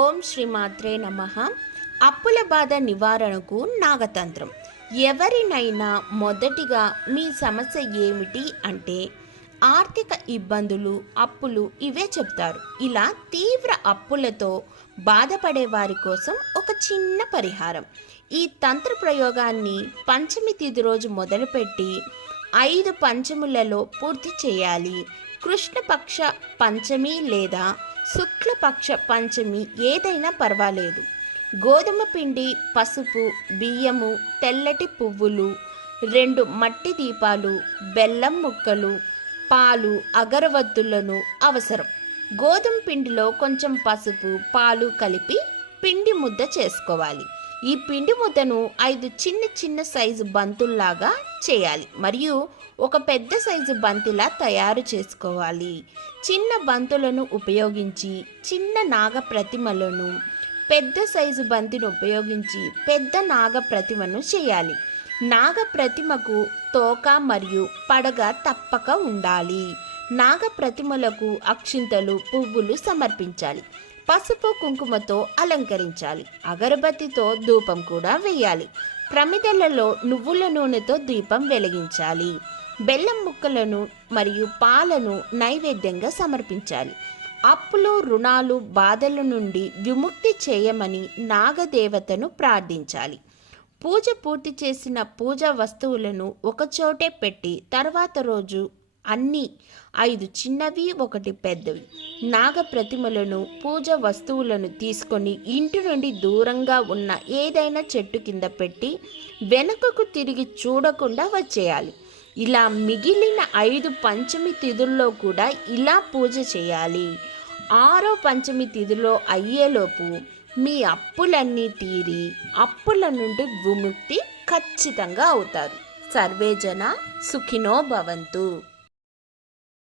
ఓం శ్రీమాత్రే నమః. అప్పుల బాధ నివారణకు నాగతంత్రం. ఎవరినైనా మొదటిగా మీ సమస్య ఏమిటి అంటే ఆర్థిక ఇబ్బందులు, అప్పులు ఇవే చెప్తారు. ఇలా తీవ్ర అప్పులతో బాధపడే వారి కోసం ఒక చిన్న పరిహారం. ఈ తంత్ర ప్రయోగాన్ని పంచమి తిథి రోజు మొదలుపెట్టి 5 పంచములలో పూర్తి చేయాలి. కృష్ణపక్ష పంచమి లేదా శుక్లపక్ష పంచమి ఏదైనా పర్వాలేదు. గోధుమ పిండి, పసుపు, బియ్యము, తెల్లటి పువ్వులు, 2 మట్టి దీపాలు, బెల్లం ముక్కలు, పాలు, అగరవత్తులను అవసరం. గోధుమ పిండిలో కొంచెం పసుపు, పాలు కలిపి పిండి ముద్ద చేసుకోవాలి. ఈ పిండి ముద్దను 5 చిన్న చిన్న సైజు బంతుల్లాగా చేయాలి మరియు ఒక పెద్ద సైజు బంతిలా తయారు చేసుకోవాలి. చిన్న బంతులను ఉపయోగించి చిన్న నాగ ప్రతిమలను, పెద్ద సైజు బంతిని ఉపయోగించి పెద్ద నాగ ప్రతిమను చేయాలి. నాగ ప్రతిమకు తోక మరియు పడగ తప్పక ఉండాలి. నాగ ప్రతిమలకు అక్షింతలు, పువ్వులు సమర్పించాలి. పసుపు కుంకుమతో అలంకరించాలి. అగరబత్తితో ధూపం కూడా వేయాలి. ప్రమిదలలో నువ్వుల నూనెతో దీపం వెలిగించాలి. బెల్లం ముక్కలను మరియు పాలను నైవేద్యంగా సమర్పించాలి. అప్పులు, రుణాలు, బాధల నుండి విముక్తి చేయమని నాగదేవతను ప్రార్థించాలి. పూజ పూర్తి చేసిన పూజా వస్తువులను ఒకచోటే పెట్టి తర్వాత రోజు అన్నీ 5 చిన్నవి, 1 పెద్దవి నాగ ప్రతిమలను, పూజ వస్తువులను తీసుకొని ఇంటి నుండి దూరంగా ఉన్న ఏదైనా చెట్టు కింద పెట్టి వెనుకకు తిరిగి చూడకుండా వచ్చేయాలి. ఇలా మిగిలిన 5 పంచమి తిథుల్లో కూడా ఇలా పూజ చేయాలి. 6వ పంచమి తిథిలో అయ్యేలోపు మీ అప్పులన్నీ తీరి అప్పుల నుండి విముక్తి ఖచ్చితంగా అవుతారు. సర్వేజన సుఖినో భవంతు.